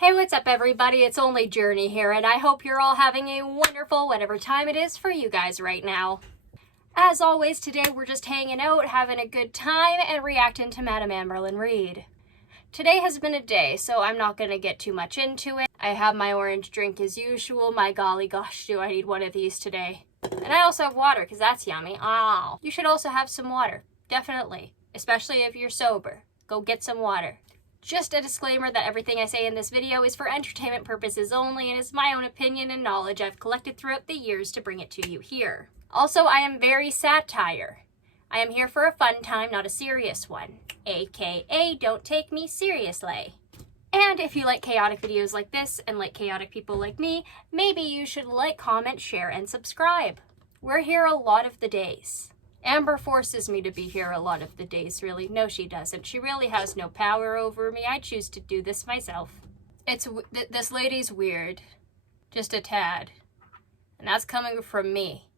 Hey, what's up everybody? It's only Journey here, and I hope you're all having a wonderful whatever time it is for you guys right now. As always, today we're just hanging out, having a good time, and reacting to Madame Amberlyn Reid. Today has been a day, so I'm not going to get too much into it. I have my orange drink as usual. My golly gosh, do I need one of these today. And I also have water, because that's yummy. Oh, you should also have some water. Definitely. Especially if you're sober. Go get some water. Just a disclaimer that everything I say in this video is for entertainment purposes only and is my own opinion and knowledge I've collected throughout the years to bring it to you here. Also, I am very satire. I am here for a fun time, not a serious one. AKA, don't take me seriously. And if you like chaotic videos like this and like chaotic people like me, maybe you should like, comment, share, and subscribe. We're here a lot of the days. Amber forces me to be here a lot of the days, really. No, she doesn't. She really has no power over me. I choose to do this myself. This lady's weird. Just a tad. And that's coming from me.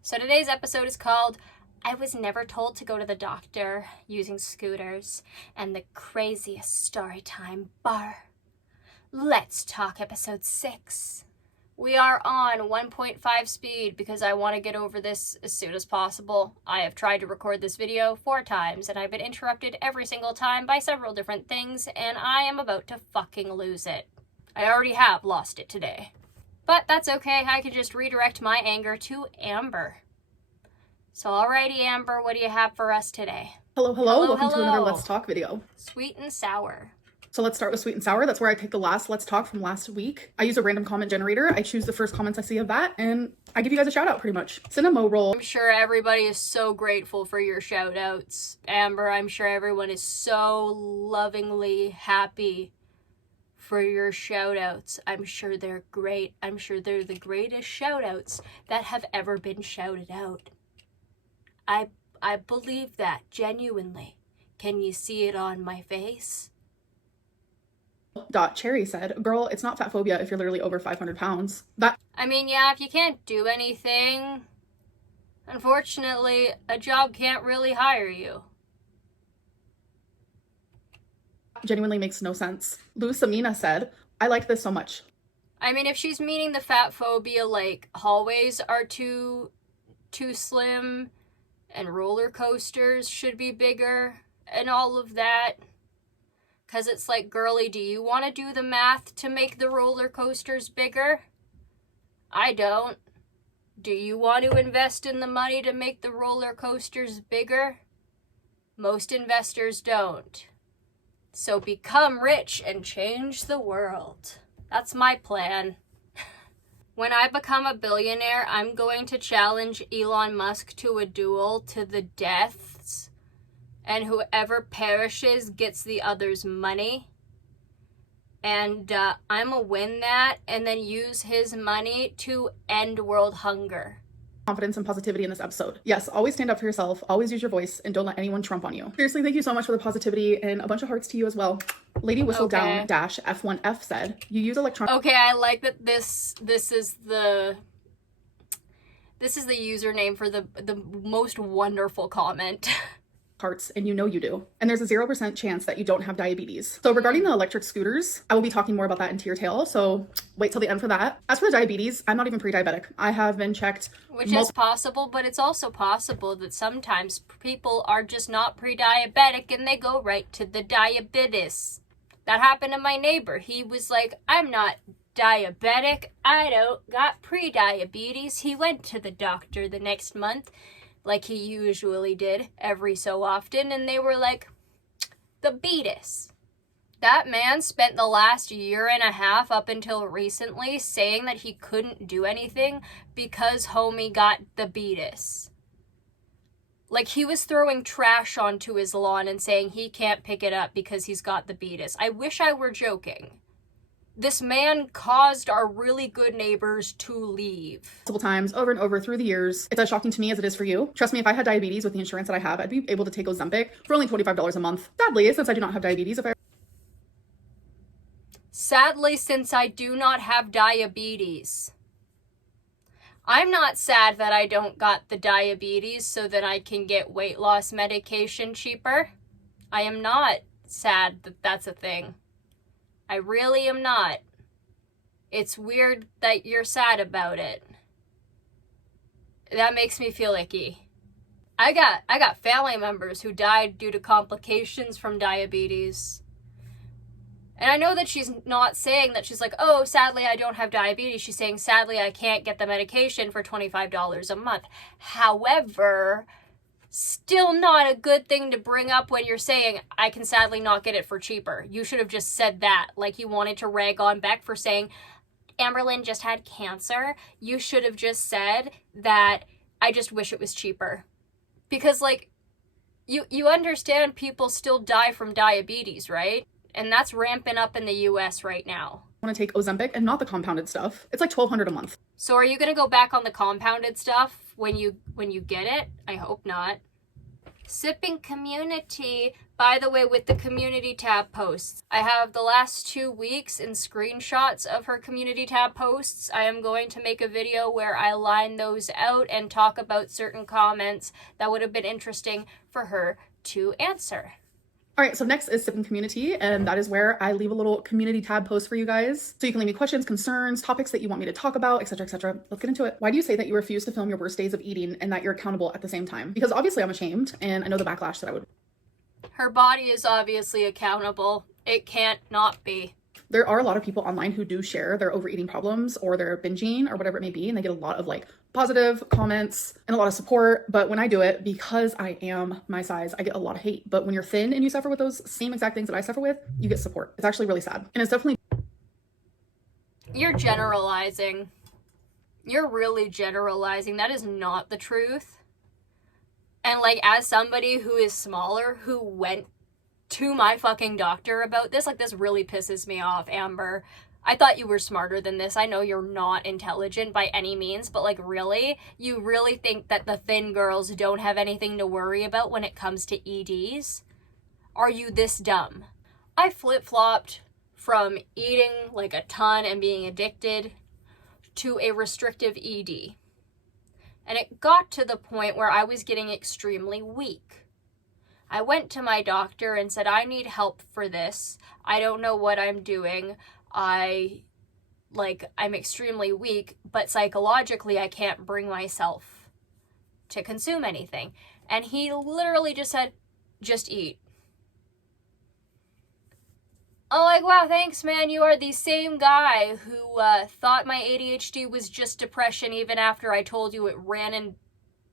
So today's episode is called I Was Never Told to Go to the Doctor Using Scooters and the Craziest Storytime Bar. Let's talk episode 6. We are on 1.5 speed because I want to get over this as soon as possible. I have tried to record this video 4 times and I've been interrupted every single time by several different things and I am about to fucking lose it. I already have lost it today. But that's okay, I can just redirect my anger to Amber. So alrighty Amber, what do you have for us today? Hello. Welcome to another Let's Talk video. Sweet and sour. So let's start with sweet and sour. That's where I take the last Let's Talk from last week. I use a random comment generator. I choose the first comments I see of that, and I give you guys a shout out pretty much. Cinema roll. I'm sure everybody is so grateful for your shout outs. Amber, I'm sure everyone is so lovingly happy for your shout outs. I'm sure they're great. I'm sure they're the greatest shout outs that have ever been shouted out. I believe that, genuinely. Can you see it on my face? Cherry said, girl, it's not fat phobia if you're literally over 500 pounds. I mean, yeah, if you can't do anything, unfortunately, a job can't really hire you. Genuinely makes no sense. Lou Samina said, I like this so much. I mean, if she's meaning the fat phobia, like, hallways are too slim, and roller coasters should be bigger, and all of that. Because it's like, girly, do you want to do the math to make the roller coasters bigger? I don't. Do you want to invest in the money to make the roller coasters bigger? Most investors don't. So become rich and change the world. That's my plan. When I become a billionaire, I'm going to challenge Elon Musk to a duel to the deaths. And whoever perishes gets the other's money. And I'm gonna win that and then use his money to end world hunger. Confidence and positivity in this episode. Yes, always stand up for yourself, always use your voice, and don't let anyone trump on you. Seriously, thank you so much for the positivity and a bunch of hearts to you as well. Lady Whistledown -F1F said, you use electronic... Okay, I like that this is the username for the most wonderful comment. Hearts, and you know you do. And there's a 0% chance that you don't have diabetes. So regarding the electric scooters, I will be talking more about that into your tail, so wait till the end for that. As for the diabetes, I'm not even pre-diabetic. I have been checked. Which is possible, but it's also possible that sometimes people are just not pre-diabetic and they go right to the diabetes. That happened to my neighbor. He was like, I'm not diabetic. I don't got pre-diabetes. He went to the doctor the next month, like he usually did every so often, and they were like, the beatus. That man spent the last year and a half up until recently saying that he couldn't do anything because homie got the beatus. Like, he was throwing trash onto his lawn and saying he can't pick it up because he's got the beatus. I wish I were joking. This man caused our really good neighbors to leave. Multiple times over and over through the years. It's as shocking to me as it is for you. Trust me, if I had diabetes with the insurance that I have, I'd be able to take Ozempic for only $25 a month. Sadly, since I do not have diabetes, Sadly, since I do not have diabetes. I'm not sad that I don't got the diabetes so that I can get weight loss medication cheaper. I am not sad that that's a thing. I really am not. It's weird that you're sad about it. That makes me feel icky. I got family members who died due to complications from diabetes. And I know that she's not saying that she's like, oh, sadly, I don't have diabetes. She's saying, sadly, I can't get the medication for $25 a month. However, still not a good thing to bring up when you're saying, I can sadly not get it for cheaper. You should have just said that, like you wanted to rag on Beck for saying, Amberlynn just had cancer. You should have just said that I just wish it was cheaper. Because, like, you understand people still die from diabetes, right? And that's ramping up in the US right now. I want to take Ozempic and not the compounded stuff. It's like $1,200 a month. So are you going to go back on the compounded stuff when you get it? I hope not. Sipping community, by the way, with the community tab posts. I have the last 2 weeks in screenshots of her community tab posts. I am going to make a video where I line those out and talk about certain comments that would have been interesting for her to answer. All right, so next is Sipping Community, and that is where I leave a little community tab post for you guys. So you can leave me questions, concerns, topics that you want me to talk about, etc., etc. Let's get into it. Why do you say that you refuse to film your worst days of eating and that you're accountable at the same time? Because obviously I'm ashamed, and I know the backlash that I would. Her body is obviously accountable. It can't not be. There are a lot of people online who do share their overeating problems or their binging or whatever it may be, and they get a lot of like positive comments and a lot of support. But when I do it, because I am my size, I get a lot of hate. But when you're thin and you suffer with those same exact things that I suffer with, you get support. It's actually really sad. And it's definitely... You're generalizing. You're really generalizing. That is not the truth. And like, as somebody who is smaller, who went to my fucking doctor about this, like, this really pisses me off, Amber. I thought you were smarter than this. I know you're not intelligent by any means, but like, really? You really think that the thin girls don't have anything to worry about when it comes to EDs? Are you this dumb? I flip-flopped from eating like a ton and being addicted to a restrictive ED. And it got to the point where I was getting extremely weak. I went to my doctor and said, I need help for this. I don't know what I'm doing. I'm extremely weak, but psychologically I can't bring myself to consume anything. And he literally just said, just eat. I'm like, wow, thanks, man. You are the same guy who thought my ADHD was just depression even after I told you it ran in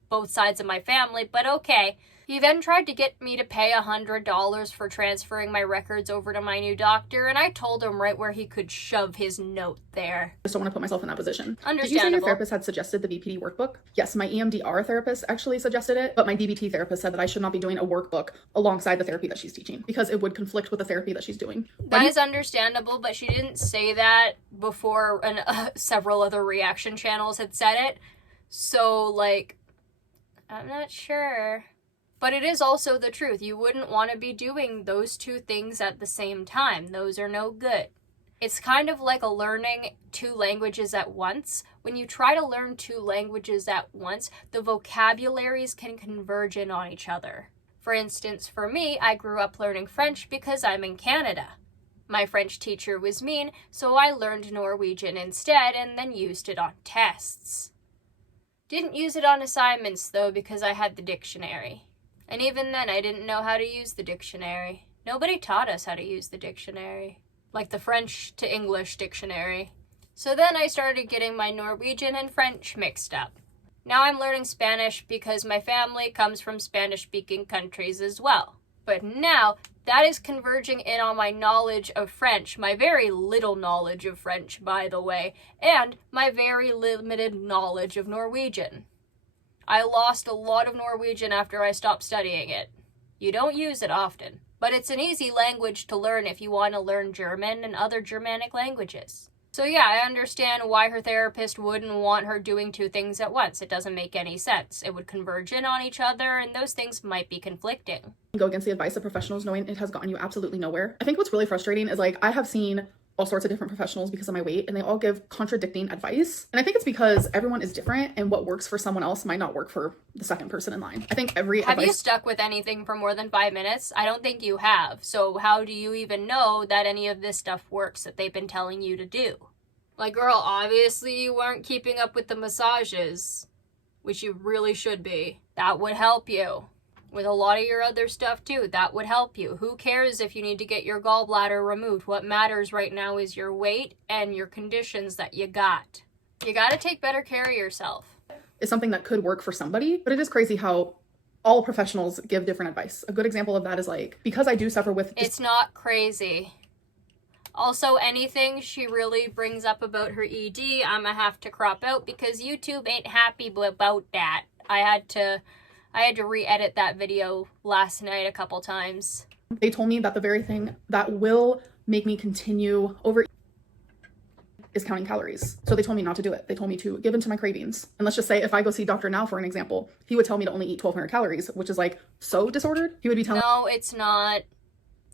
both sides of my family, but okay. He then tried to get me to pay $100 for transferring my records over to my new doctor, and I told him right where he could shove his note there. I just don't want to put myself in that position. Understandable. Did you say your therapist had suggested the BPD workbook? Yes, my EMDR therapist actually suggested it, but my DBT therapist said that I should not be doing a workbook alongside the therapy that she's teaching because it would conflict with the therapy that she's doing. That is understandable, but she didn't say that before several other reaction channels had said it. So, like, I'm not sure. But it is also the truth. You wouldn't want to be doing those two things at the same time. Those are no good. It's kind of like learning two languages at once. When you try to learn two languages at once, the vocabularies can converge in on each other. For instance, for me, I grew up learning French because I'm in Canada. My French teacher was mean, so I learned Norwegian instead and then used it on tests. Didn't use it on assignments, though, because I had the dictionary. And even then, I didn't know how to use the dictionary. Nobody taught us how to use the dictionary. Like the French to English dictionary. So then I started getting my Norwegian and French mixed up. Now I'm learning Spanish because my family comes from Spanish-speaking countries as well. But now, that is converging in on my knowledge of French, my very little knowledge of French, by the way, and my very limited knowledge of Norwegian. I lost a lot of Norwegian after I stopped studying it. You don't use it often, but it's an easy language to learn if you want to learn German and other Germanic languages. So yeah, I understand why her therapist wouldn't want her doing two things at once. It doesn't make any sense. It would converge in on each other, and those things might be conflicting. Go against the advice of professionals knowing it has gotten you absolutely nowhere. I think what's really frustrating is, like, I have seen all sorts of different professionals because of my weight, and they all give contradicting advice. And I think it's because everyone is different, and what works for someone else might not work for the second person in line. I think Have you stuck with anything for more than 5 minutes? I don't think you have. So how do you even know that any of this stuff works that they've been telling you to do? Like, girl, obviously you weren't keeping up with the massages, which you really should be. That would help you. With a lot of your other stuff too, that would help you. Who cares if you need to get your gallbladder removed? What matters right now is your weight and your conditions that you got. You gotta take better care of yourself. It's something that could work for somebody, but it is crazy how all professionals give different advice. A good example of that is like, because I do suffer with... It's not crazy. Also, anything she really brings up about her ED, I'm gonna have to crop out because YouTube ain't happy about that. I had to re-edit that video last night a couple times. They told me that the very thing that will make me continue over is counting calories. So they told me not to do it. They told me to give into my cravings. And let's just say if I go see Dr. Now, for an example, he would tell me to only eat 1,200 calories, which is like so disordered. He would be telling... No, it's not.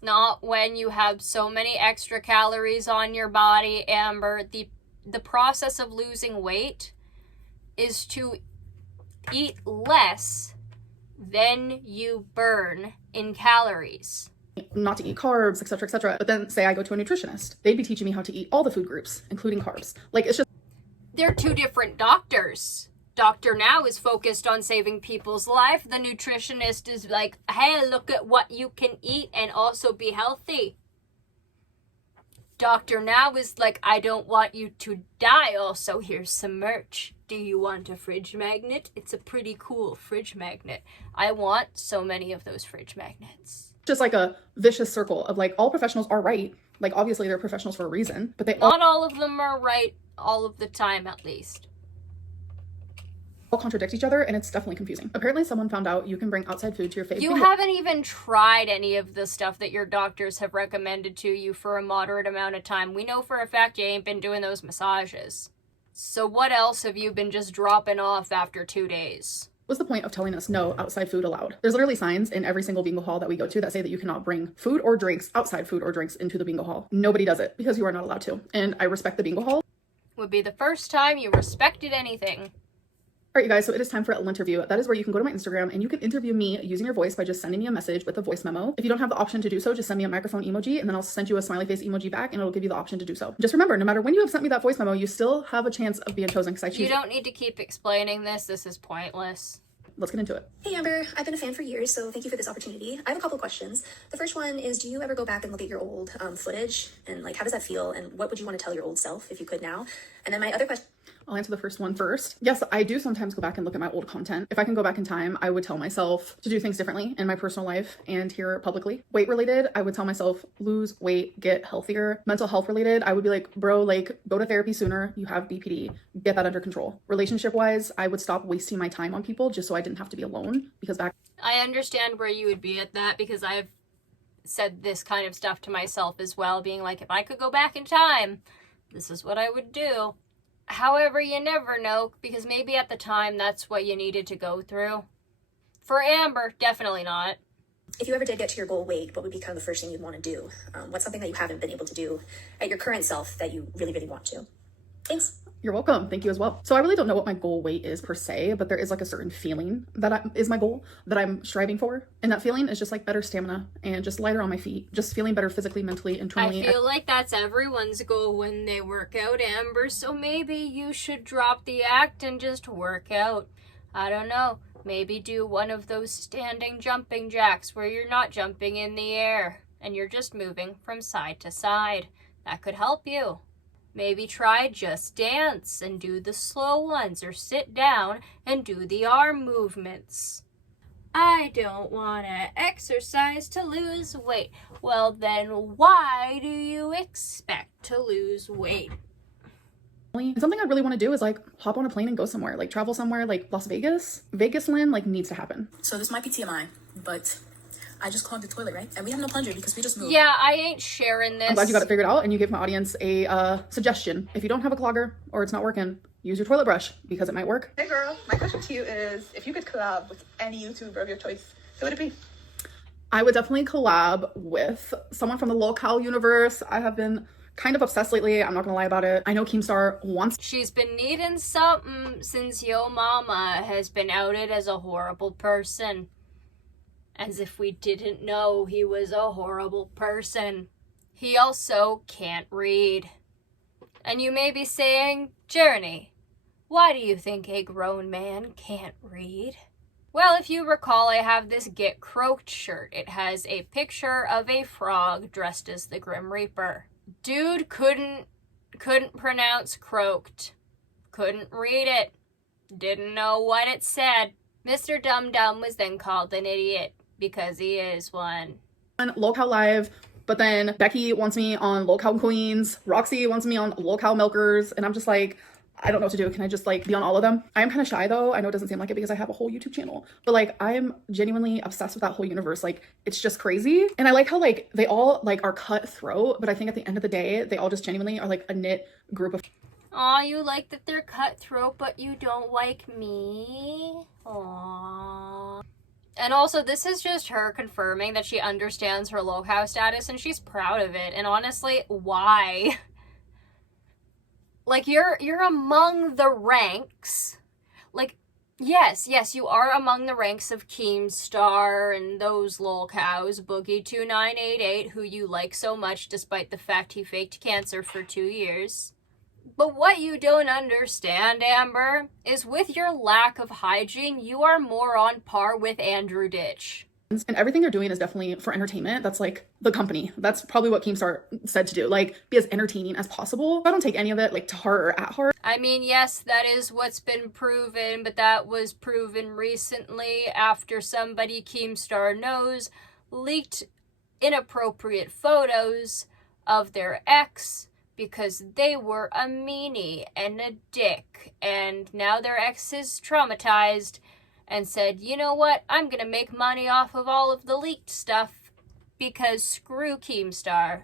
Not when you have so many extra calories on your body, Amber. The process of losing weight is to eat less than you burn in calories. Not to eat carbs, etc., etc. But then say I go to a nutritionist. They'd be teaching me how to eat all the food groups, including carbs. Like, it's just... They're two different doctors. Doctor Now is focused on saving people's life. The nutritionist is like, hey, look at what you can eat and also be healthy. Dr. Now is like, I don't want you to die. Also, here's some merch. Do you want a fridge magnet? It's a pretty cool fridge magnet. I want so many of those fridge magnets. Just like a vicious circle of like, all professionals are right. Like, obviously they're professionals for a reason, but they Not all of them are right all of the time, at least. All contradict each other, and it's definitely confusing. Apparently someone found out you can bring outside food to your face. You haven't even tried any of the stuff that your doctors have recommended to you for a moderate amount of time. We know for a fact you ain't been doing those massages. So what else have you been just dropping off after 2 days? What's the point of telling us no outside food allowed? There's literally signs in every single bingo hall that we go to that say that you cannot bring food or drinks, outside food or drinks, into the bingo hall. Nobody does it because you are not allowed to. And I respect the bingo hall. Would be the first time you respected anything. All right, you guys, so it is time for a little interview. That is where you can go to my Instagram and you can interview me using your voice by just sending me a message with a voice memo. If you don't have the option to do so, just send me a microphone emoji and then I'll send you a smiley face emoji back and it'll give you the option to do so. Just remember, no matter when you have sent me that voice memo, you still have a chance of being chosen because I choose. You don't need to keep explaining this. This is pointless. Let's get into it. Hey Amber, I've been a fan for years, so thank you for this opportunity. I have a couple questions. The first one is, do you ever go back and look at your old footage? And like, how does that feel? And what would you want to tell your old self if you could now? And then my other question... I'll answer the first one first. Yes, I do sometimes go back and look at my old content. If I can go back in time, I would tell myself to do things differently in my personal life and here publicly. Weight related, I would tell myself, lose weight, get healthier. Mental health related, I would be like, bro, like, go to therapy sooner. You have BPD. Get that under control. Relationship wise, I would stop wasting my time on people just so I didn't have to be alone because back... I understand where you would be at that because I've said this kind of stuff to myself as well, being like, if I could go back in time, this is what I would do. However, you never know, because maybe at the time that's what you needed to go through. For Amber, definitely not. If you ever did get to your goal weight, what would be kind of the first thing you'd want to do? What's something that you haven't been able to do at your current self that you really, really want to? Thanks. You're welcome. Thank you as well. So I really don't know what my goal weight is per se, but there is like a certain feeling that is my goal that I'm striving for. And that feeling is just like better stamina and just lighter on my feet, just feeling better physically, mentally, internally. I feel like that's everyone's goal when they work out, Amber. So maybe you should drop the act and just work out. I don't know. Maybe do one of those standing jumping jacks where you're not jumping in the air and you're just moving from side to side. That could help you. Maybe try Just Dance and do the slow ones, or sit down and do the arm movements. I don't want to exercise to lose weight. Well, then why do you expect to lose weight? And something I really want to do is like hop on a plane and go somewhere, like travel somewhere like Las Vegas. Vegasland like needs to happen. So this might be TMI, but I just clogged the toilet, right? And we have no plunger because we just moved. Yeah, I ain't sharing this. I'm glad you got it figured out and you gave my audience a suggestion. If you don't have a clogger or it's not working, use your toilet brush because it might work. Hey girl, my question to you is, if you could collab with any YouTuber of your choice, who would it be? I would definitely collab with someone from the locale universe. I have been kind of obsessed lately. I'm not gonna lie about it. I know Keemstar wants. She's been needing something since Yo Mama has been outed as a horrible person. As if we didn't know he was a horrible person. He also can't read. And you may be saying, Journey, why do you think a grown man can't read? Well, if you recall, I have this Get Croaked shirt. It has a picture of a frog dressed as the Grim Reaper. Dude couldn't pronounce croaked. Couldn't read it. Didn't know what it said. Mr. Dum Dum was then called an idiot because he is one. On Lolcow Live, but then Becky wants me on Lolcow Queens. Roxy wants me on Lolcow Milkers, and I'm just like, I don't know what to do. Can I just like be on all of them? I am kind of shy though. I know it doesn't seem like it because I have a whole YouTube channel, but like I am genuinely obsessed with that whole universe. Like it's just crazy. And I like how like they all like are cutthroat, but I think at the end of the day, they all just genuinely are like a knit group of. Aw, you like that they're cutthroat, but you don't like me? Aww. And also, this is just her confirming that she understands her Lolcow status and she's proud of it. And honestly, why? Like, you're among the ranks. Like, yes, you are among the ranks of Keemstar and those Lolcows, Boogie2988, who you like so much despite the fact he faked cancer for 2 years. But what you don't understand, Amber, is with your lack of hygiene, you are more on par with Andrew Ditch. And everything they're doing is definitely for entertainment. That's like the company. That's probably what Keemstar said to do. Like, be as entertaining as possible. I don't take any of it like to heart or at heart. I mean, yes, that is what's been proven, but that was proven recently after somebody Keemstar knows leaked inappropriate photos of their ex because they were a meanie and a dick, and now their ex is traumatized and said, you know what, I'm gonna make money off of all of the leaked stuff because screw Keemstar.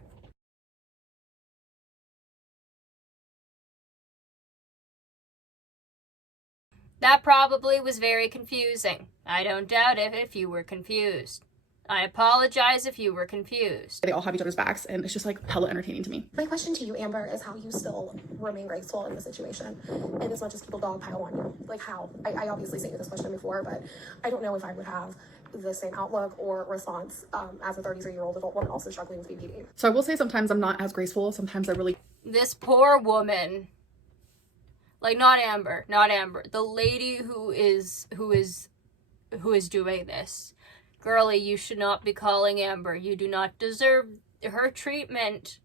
That probably was very confusing. I don't doubt it if you were confused. I apologize if you were confused. They all have each other's backs, and it's just like hella entertaining to me. My question to you, Amber, is how you still remain graceful in the situation, and as much as people dogpile on you. Like how? I obviously sent you this question before, but I don't know if I would have the same outlook or response as a 33-year-old adult woman also struggling with BPD. So I will say sometimes I'm not as graceful. Sometimes I really. This poor woman. Like, not Amber. The lady who is doing this. Girlie, you should not be calling Amber. You do not deserve her treatment.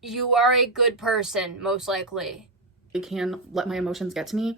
You are a good person, most likely. I can let my emotions get to me,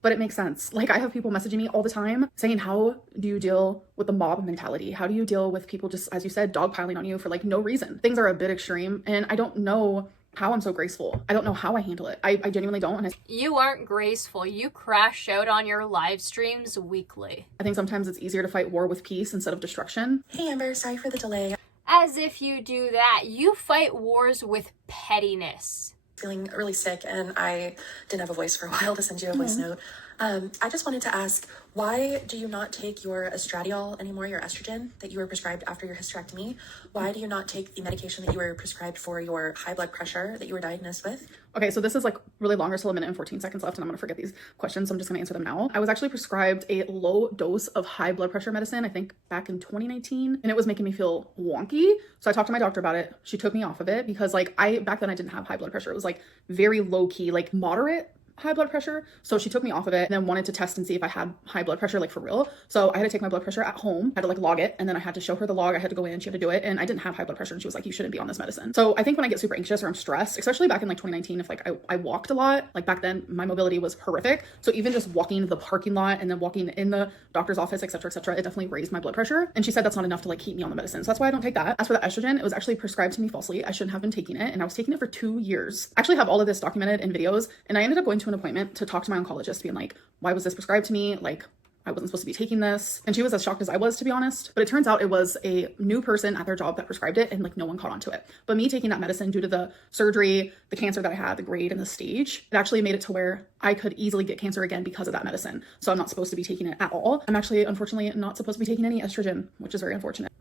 but it makes sense. Like, I have people messaging me all the time saying, how do you deal with the mob mentality? How do you deal with people just, as you said, dogpiling on you for like no reason? Things are a bit extreme, and I don't know how I'm so graceful. I don't know how I handle it. I genuinely don't. And you aren't graceful. You crash out on your live streams weekly. I think sometimes it's easier to fight war with peace instead of destruction. Hey Amber, sorry for the delay. As if you do that. You fight wars with pettiness. Feeling really sick, and I didn't have a voice for a while to send you a voice note. I just wanted to ask, why do you not take your estradiol anymore, your estrogen that you were prescribed after your hysterectomy? Why do you not take the medication that you were prescribed for your high blood pressure that you were diagnosed with? Okay, so this is like really longer, still a minute and 14 seconds left, and I'm gonna forget these questions, so I'm just gonna answer them now. I was actually prescribed a low dose of high blood pressure medicine, I think back in 2019, and it was making me feel wonky. So I talked to my doctor about it. She took me off of it because like back then I didn't have high blood pressure. It was like very low key, like moderate high blood pressure. So she took me off of it and then wanted to test and see if I had high blood pressure, like for real. So I had to take my blood pressure at home. I had to like log it, and then I had to show her the log. I had to go in, she had to do it, and I didn't have high blood pressure, and she was like, you shouldn't be on this medicine. So I think when I get super anxious or I'm stressed, especially back in like 2019, if like I walked a lot, like back then my mobility was horrific. So even just walking the parking lot and then walking in the doctor's office, etc., it definitely raised my blood pressure. And she said that's not enough to like keep me on the medicine. So that's why I don't take that. As for the estrogen, it was actually prescribed to me falsely. I shouldn't have been taking it, and I was taking it for 2 years. I actually have all of this documented in videos, and I ended up going to an appointment to talk to my oncologist, being like, why was this prescribed to me? Like, I wasn't supposed to be taking this. And she was as shocked as I was, to be honest. But it turns out it was a new person at their job that prescribed it, and like no one caught on to it. But me taking that medicine due to the surgery, the cancer that I had, the grade and the stage, it actually made it to where I could easily get cancer again because of that medicine. So I'm not supposed to be taking it at all. I'm actually, unfortunately, not supposed to be taking any estrogen, which is very unfortunate.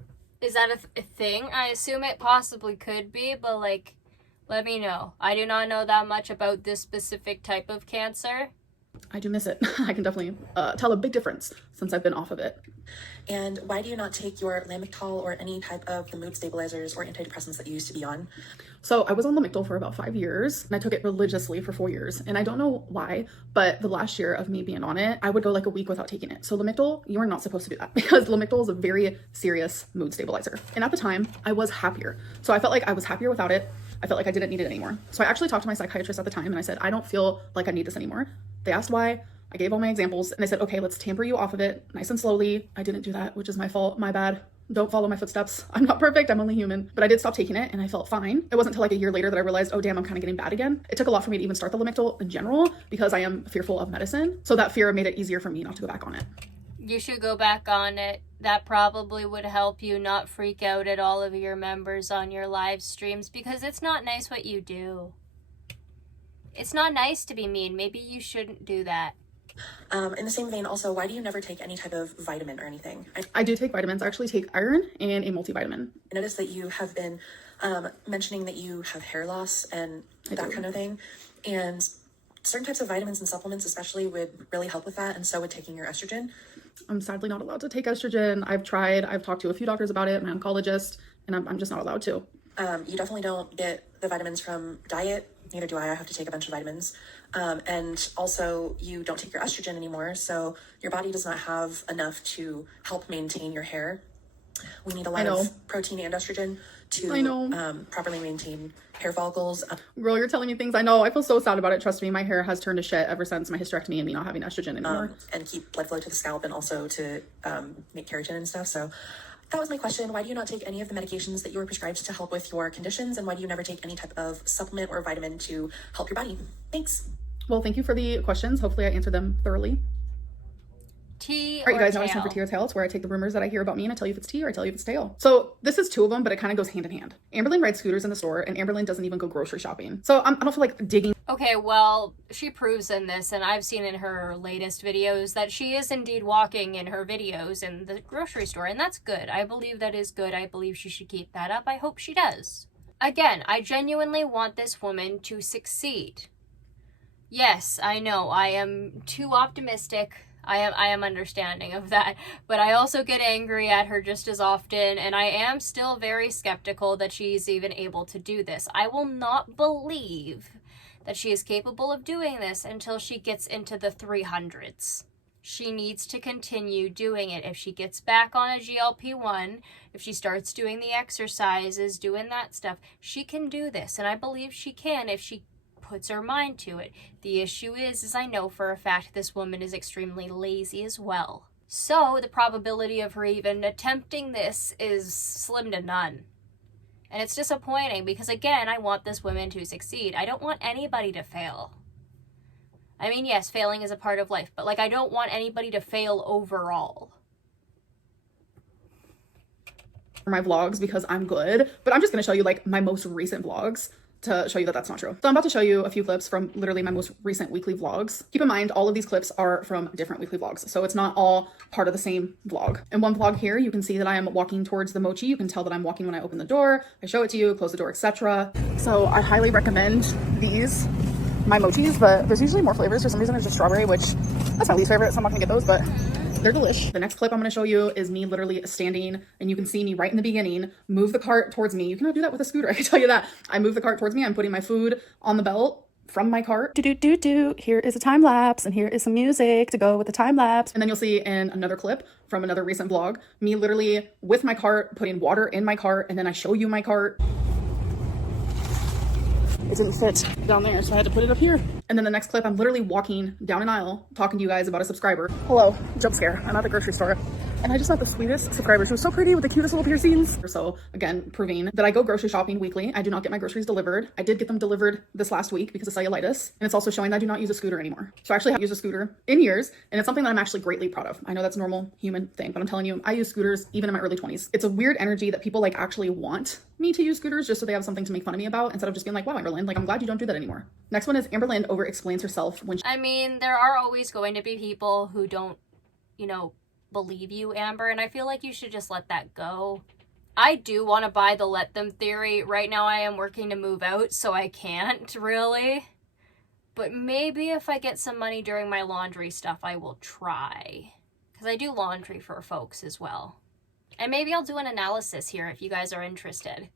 Is that a thing? I assume it possibly could be, but like, let me know. I do not know that much about this specific type of cancer. I do miss it. I can definitely tell a big difference since I've been off of it. And why do you not take your Lamictal or any type of the mood stabilizers or antidepressants that you used to be on? So I was on Lamictal for about 5 years, and I took it religiously for 4 years. And I don't know why, but the last year of me being on it, I would go like a week without taking it. So Lamictal, you are not supposed to do that because Lamictal is a very serious mood stabilizer. And at the time, I was happier. So I felt like I was happier without it. I felt like I didn't need it anymore. So I actually talked to my psychiatrist at the time and I said, I don't feel like I need this anymore. They asked why. I gave all my examples and they said, okay, let's tamper you off of it nice and slowly. I didn't do that, which is my fault, my bad. Don't follow my footsteps. I'm not perfect, I'm only human. But I did stop taking it and I felt fine. It wasn't until like a year later that I realized, oh damn, I'm kind of getting bad again. It took a lot for me to even start the Lamictal in general because I am fearful of medicine. So that fear made it easier for me not to go back on it. You should go back on it. That probably would help you not freak out at all of your members on your live streams because it's not nice what you do. It's not nice to be mean. Maybe you shouldn't do that. In the same vein, also, why do you never take any type of vitamin or anything? I do take vitamins. I actually take iron and a multivitamin. I noticed that you have been mentioning that you have hair loss and that kind of thing. And certain types of vitamins and supplements especially would really help with that, and so would taking your estrogen. I'm sadly not allowed to take estrogen. I've tried. I've talked to a few doctors about it, my oncologist, and I'm just not allowed to. You definitely don't get the vitamins from diet. Neither do I. I have to take a bunch of vitamins. And also, you don't take your estrogen anymore, so your body does not have enough to help maintain your hair. We need a lot of protein and estrogen to properly maintain hair follicles. Girl, you're telling me things I know. I feel so sad about it. Trust me, my hair has turned to shit ever since my hysterectomy and me not having estrogen anymore. And keep blood flow to the scalp and also to make keratin and stuff. So that was my question. Why do you not take any of the medications that you were prescribed to help with your conditions? And why do you never take any type of supplement or vitamin to help your body? Thanks. Well, thank you for the questions. Hopefully I answered them thoroughly. Tea All right, you guys, now tail? it's time for tea or tail. It's where I take the rumors that I hear about me and I tell you if it's tea or I tell you if it's tail. So this is two of them, but it kind of goes hand in hand. Amberlynn rides scooters in the store and Amberlynn doesn't even go grocery shopping. So I don't feel like digging. Okay, well, she proves in this, and I've seen in her latest videos, that she is indeed walking in her videos in the grocery store, and that's good. I believe that is good. I believe she should keep that up. I hope she does. Again, I genuinely want this woman to succeed. Yes, I know, I am too optimistic. I am understanding of that, but I also get angry at her just as often, and I am still very skeptical that she's even able to do this. I will not believe that she is capable of doing this until she gets into the 300s. She needs to continue doing it. If she gets back on a GLP-1, if she starts doing the exercises, doing that stuff, she can do this, and I believe she can if she puts her mind to it. The issue is I know for a fact this woman is extremely lazy as well. So the probability of her even attempting this is slim to none. And it's disappointing because, again, I want this woman to succeed. I don't want anybody to fail. I mean, yes, failing is a part of life, but like, I don't want anybody to fail overall. For my vlogs because I'm good, but I'm just going to show you like my most recent vlogs to show you that that's not true. So I'm about to show you a few clips from literally my most recent weekly vlogs. Keep in mind, all of these clips are from different weekly vlogs, so it's not all part of the same vlog. In one vlog here, you can see that I am walking towards the mochi. You can tell that I'm walking when I open the door. I show it to you, close the door, etc. So I highly recommend these, my mochis, but there's usually more flavors. For some reason, there's just strawberry, which that's my least favorite, so I'm not gonna get those, but they're delish. The next clip I'm going to show you is me literally standing, and you can see me right in the beginning move the cart towards me. You cannot do that with a scooter, I can tell you that. I move the cart towards me. I'm putting my food on the belt from my cart. Here is a time lapse, and here is some music to go with the time lapse. And then you'll see in another clip from another recent vlog, me literally with my cart, putting water in my cart, and then I show you my cart. It didn't fit down there, so I had to put it up here. And then the next clip, I'm literally walking down an aisle talking to you guys about a subscriber. Hello, jump scare. I'm at the grocery store and I just met the sweetest subscriber. She was so pretty with the cutest little piercings. So again, proving that I go grocery shopping weekly. I do not get my groceries delivered. I did get them delivered this last week because of cellulitis. And it's also showing that I do not use a scooter anymore. So I actually haven't used a scooter in years. And it's something that I'm actually greatly proud of. I know that's a normal human thing, but I'm telling you, I use scooters even in my early 20s. It's a weird energy that people like actually want me to use scooters just so they have something to make fun of me about instead of just being like, wow, Amberlynn, like, I'm glad you don't do that anymore. Next one is Amberlynn over-explains herself when I mean, there are always going to be people who don't, believe you, Amber, and I feel like you should just let that go. I do want to buy the let them theory. Right now I am working to move out, so I can't really. But maybe if I get some money during my laundry stuff, I will try. Because I do laundry for folks as well. And maybe I'll do an analysis here if you guys are interested.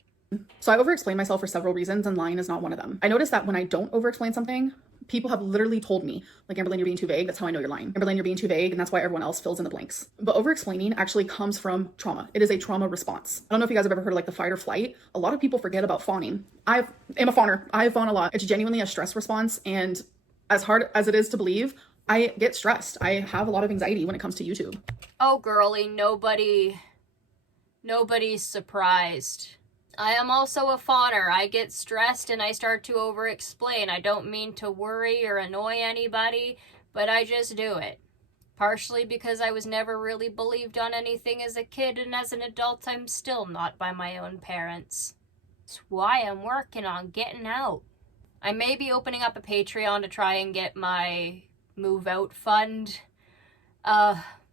So I overexplain myself for several reasons, and lying is not one of them. I noticed that when I don't overexplain something, people have literally told me, like, Amberlynn, you're being too vague. That's how I know you're lying. Amberlynn, you're being too vague, and that's why everyone else fills in the blanks. But overexplaining actually comes from trauma. It is a trauma response. I don't know if you guys have ever heard of like the fight or flight. A lot of people forget about fawning. I am a fawner. I fawn a lot. It's genuinely a stress response, and as hard as it is to believe, I get stressed. I have a lot of anxiety when it comes to YouTube. Oh, girly, nobody's surprised. I am also a fawner. I get stressed and I start to over-explain. I don't mean to worry or annoy anybody, but I just do it. Partially because I was never really believed on anything as a kid, and as an adult I'm still not by my own parents. That's why I'm working on getting out. I may be opening up a Patreon to try and get my move out fund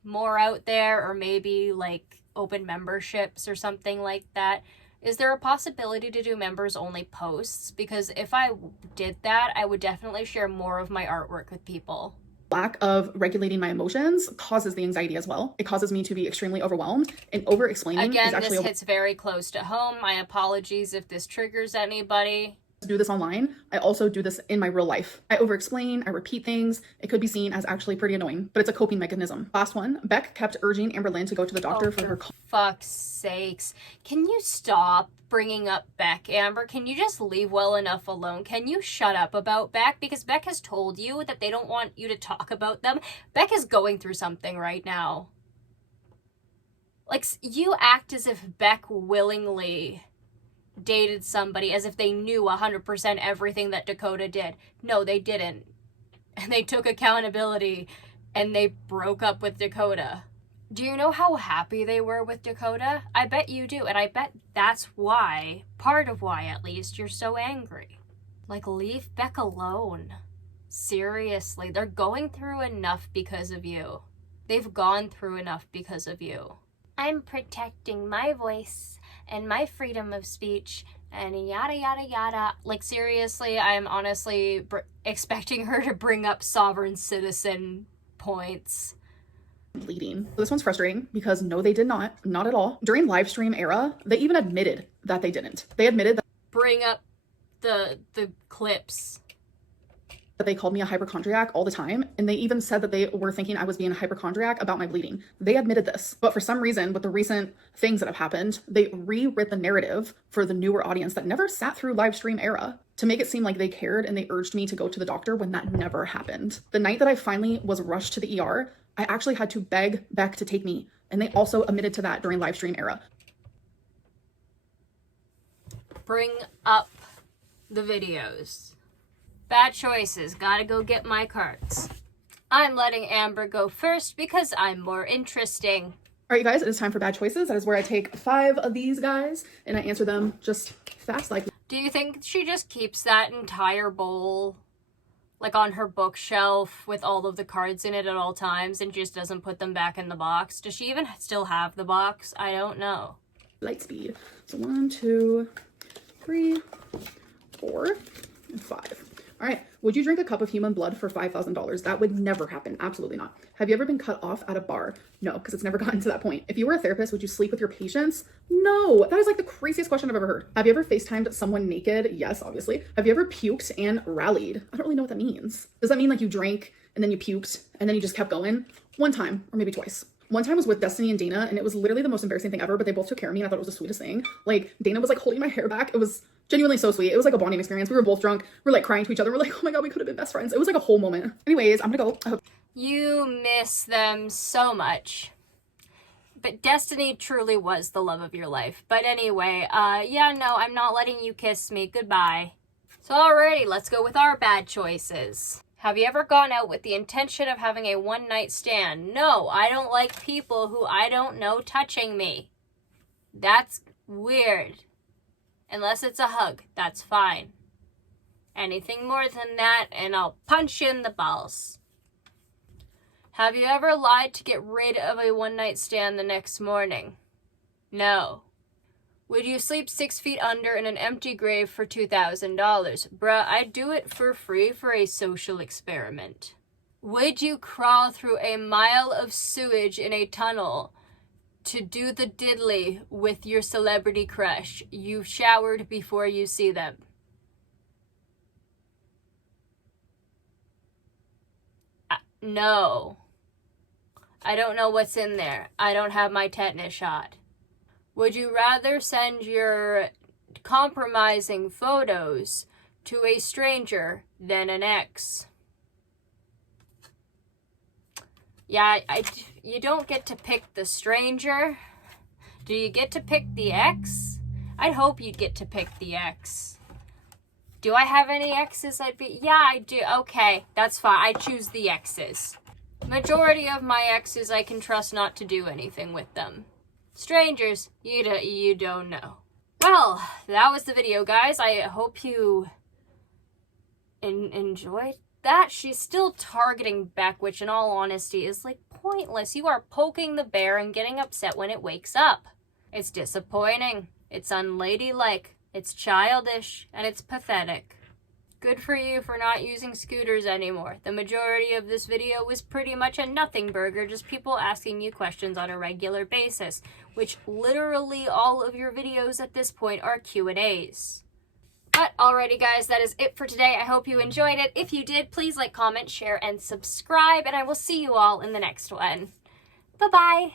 more out there, or maybe like open memberships or something like that. Is there a possibility to do members only posts? Because if I did that, I would definitely share more of my artwork with people. Lack of regulating my emotions causes the anxiety as well. It causes me to be extremely overwhelmed, and over-explaining Again, is actually this hits very close to home. My apologies if this triggers anybody. Do this online. I also do this in my real life. I over-explain, I repeat things. It could be seen as actually pretty annoying, but it's a coping mechanism. Last one, Beck kept urging Amberlynn to go to the doctor for her fuck's sakes. Can you stop bringing up Beck, Amber? Can you just leave well enough alone? Can you shut up about Beck? Because Beck has told you that they don't want you to talk about them. Beck is going through something right now. Like, you act as if Beck willingly dated somebody, as if they knew 100% everything that Dakota did. No, they didn't. And they took accountability and they broke up with Dakota. Do you know how happy they were with Dakota? I bet you do, and I bet that's why, part of why at least, you're so angry. Like, leave Beck alone. Seriously, they're going through enough because of you. They've gone through enough because of you. I'm protecting my voice and my freedom of speech and yada yada yada. Like, seriously, I'm honestly expecting her to bring up sovereign citizen points. Bleeding. This one's frustrating because no, they did not at all. During live stream era, they even admitted that they didn't. They admitted that bring up the clips. That they called me a hypochondriac all the time, and they even said that they were thinking I was being a hypochondriac about my bleeding. They admitted this, but for some reason, with the recent things that have happened, they rewrit the narrative for the newer audience that never sat through live stream era to make it seem like they cared and they urged me to go to the doctor when that never happened. The night that I finally was rushed to the ER, I actually had to beg Beck to take me, and they also admitted to that during live stream era. Bring up the videos. Bad choices. Gotta go get my cards. I'm letting Amber go first because I'm more interesting. All right, you guys, it is time for bad choices. That is where I take 5 of these guys and I answer them just fast like. Do you think she just keeps that entire bowl like on her bookshelf with all of the cards in it at all times and just doesn't put them back in the box? Does she even still have the box? I don't know. Light speed. So 1, 2, 3, 4, and 5. All right. Would you drink a cup of human blood for $5,000? That would never happen. Absolutely not. Have you ever been cut off at a bar? No, because it's never gotten to that point. If you were a therapist, would you sleep with your patients? No. That is like the craziest question I've ever heard. Have you ever FaceTimed someone naked? Yes, obviously. Have you ever puked and rallied? I don't really know what that means. Does that mean like you drank and then you puked and then you just kept going? One time or maybe twice. One time was with Destiny and Dana, and it was literally the most embarrassing thing ever, but they both took care of me, and I thought it was the sweetest thing. Like, Dana was like holding my hair back. It was genuinely so sweet. It was like a bonding experience. We were both drunk. We're like crying to each other. We're like, oh my God, we could have been best friends. It was like a whole moment. Anyways, I'm gonna go. You miss them so much. But Destiny truly was the love of your life. But anyway, yeah, no, I'm not letting you kiss me. Goodbye. So alrighty, let's go with our bad choices. Have you ever gone out with the intention of having a one-night stand? No, I don't like people who I don't know touching me. That's weird. Unless it's a hug, that's fine. Anything more than that, and I'll punch you in the balls. Have you ever lied to get rid of a one-night stand the next morning? No. Would you sleep 6 feet under in an empty grave for $2,000? Bruh, I'd do it for free for a social experiment. Would you crawl through a mile of sewage in a tunnel to do the diddly with your celebrity crush? You've showered before you see them. No. I don't know what's in there. I don't have my tetanus shot. Would you rather send your compromising photos to a stranger than an ex? Yeah, you don't get to pick the stranger. Do you get to pick the ex? I'd hope you'd get to pick the ex. Do I have any exes? Yeah, I do. Okay, that's fine. I choose the exes. Majority of my exes, I can trust not to do anything with them. Strangers, you don't know. Well, that was the video, guys. I hope you enjoyed that. She's still targeting Beck, which in all honesty is like pointless. You are poking the bear and getting upset when it wakes up. It's disappointing. It's unladylike. It's childish. And it's pathetic. Good for you for not using scooters anymore. The majority of this video was pretty much a nothing burger, just people asking you questions on a regular basis, which literally all of your videos at this point are Q&As. But alrighty guys, that is it for today. I hope you enjoyed it. If you did, please like, comment, share, and subscribe, and I will see you all in the next one. Bye-bye!